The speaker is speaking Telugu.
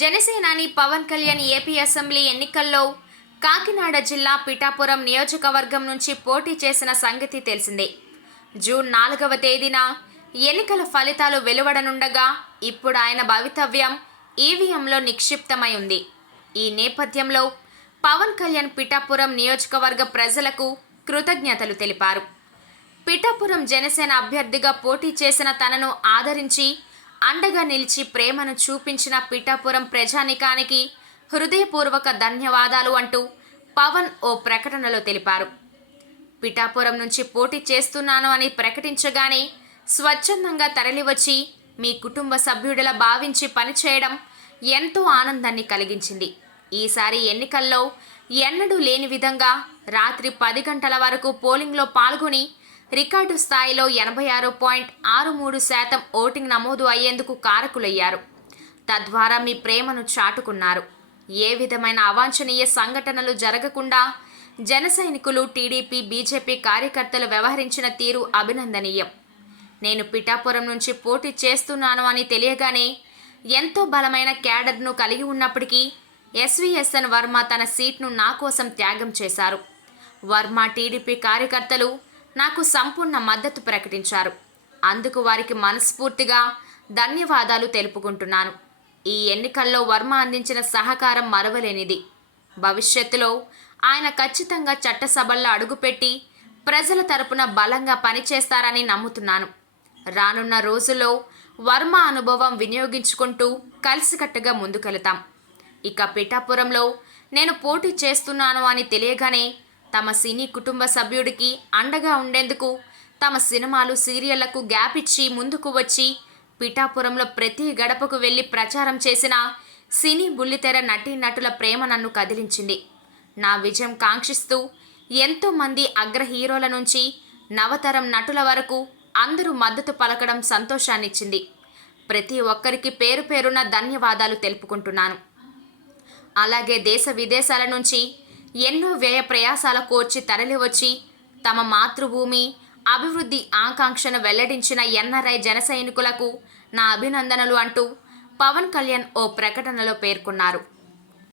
జనసేనాని పవన్ కళ్యాణ్ ఏపీ అసెంబ్లీ ఎన్నికల్లో కాకినాడ జిల్లా పిఠాపురం నియోజకవర్గం నుంచి పోటీ చేసిన సంగతి తెలిసిందే. జూన్ నాలుగవ తేదీన ఎన్నికల ఫలితాలు వెలువడనుండగా ఇప్పుడు ఆయన భవితవ్యం ఈవీఎంలో నిక్షిప్తమై ఉంది. ఈ నేపథ్యంలో పవన్ కళ్యాణ్ పిఠాపురం నియోజకవర్గ ప్రజలకు కృతజ్ఞతలు తెలిపారు. పిఠాపురం జనసేన అభ్యర్థిగా పోటీ చేసిన తనను ఆదరించి అండగా నిలిచి ప్రేమను చూపించిన పిఠాపురం ప్రజానికానికి హృదయపూర్వక ధన్యవాదాలు అంటూ పవన్ ఓ ప్రకటనలో తెలిపారు. పిఠాపురం నుంచి పోటీ చేస్తున్నాను అని ప్రకటించగానే స్వచ్ఛందంగా తరలివచ్చి మీ కుటుంబ సభ్యుడిలా భావించి పనిచేయడం ఎంతో ఆనందాన్ని కలిగించింది. ఈసారి ఎన్నికల్లో ఎన్నడూ లేని విధంగా రాత్రి పది గంటల వరకు పోలింగ్లో పాల్గొని రికార్డు స్థాయిలో ఎనభై ఆరు పాయింట్ ఆరు మూడు శాతం ఓటింగ్ నమోదు అయ్యేందుకు కారకులయ్యారు. తద్వారా మీ ప్రేమను చాటుకున్నారు. ఏ విధమైన అవాంఛనీయ సంఘటనలు జరగకుండా జన సైనికులు టీడీపీ బీజేపీ కార్యకర్తలు వ్యవహరించిన తీరు అభినందనీయం. నేను పిఠాపురం నుంచి పోటీ చేస్తున్నాను అని తెలియగానే ఎంతో బలమైన క్యాడర్ను కలిగి ఉన్నప్పటికీ ఎస్వీఎస్ఎన్ వర్మ తన సీట్ను నా కోసం త్యాగం చేశారు. వర్మ టీడీపీ కార్యకర్తలు నాకు సంపూర్ణ మద్దతు ప్రకటించారు. అందుకు వారికి మనస్ఫూర్తిగా ధన్యవాదాలు తెలుపుకుంటున్నాను. ఈ ఎన్నికల్లో వర్మ అందించిన సహకారం మరవలేనిది. భవిష్యత్తులో ఆయన ఖచ్చితంగా చట్టసభల్లో అడుగుపెట్టి ప్రజల తరపున బలంగా పనిచేస్తారని నమ్ముతున్నాను. రానున్న రోజుల్లో వర్మ అనుభవం వినియోగించుకుంటూ కలిసికట్టుగా ముందుకెళతాం. ఇక పిఠాపురంలో నేను పోటీ చేస్తున్నాను అని తెలియగానే తమ సినీ కుటుంబ సభ్యుడికి అండగా ఉండేందుకు తమ సినిమాలు సీరియళ్ళకు గ్యాప్ ఇచ్చి ముందుకు వచ్చి పిఠాపురంలో ప్రతి గడపకు వెళ్ళి ప్రచారం చేసిన సినీ బుల్లితెర నటీ నటుల ప్రేమ నన్ను కదిలించింది. నా విజయం కాంక్షిస్తూ ఎంతోమంది అగ్ర హీరోల నుంచి నవతరం నటుల వరకు అందరూ మద్దతు పలకడం సంతోషాన్నిచ్చింది. ప్రతి ఒక్కరికి పేరు పేరున ధన్యవాదాలు తెలుపుకుంటున్నాను. అలాగే దేశ విదేశాల నుంచి ఎన్నో వ్యయ ప్రయాసాల కోర్చి తరలివచ్చి తమ మాతృభూమి అభివృద్ధి ఆకాంక్షను వెల్లడించిన ఎన్ఆర్ఐ జన సైనికులకు నా అభినందనలు అంటూ పవన్ కళ్యాణ్ ఓ ప్రకటనలో పేర్కొన్నారు.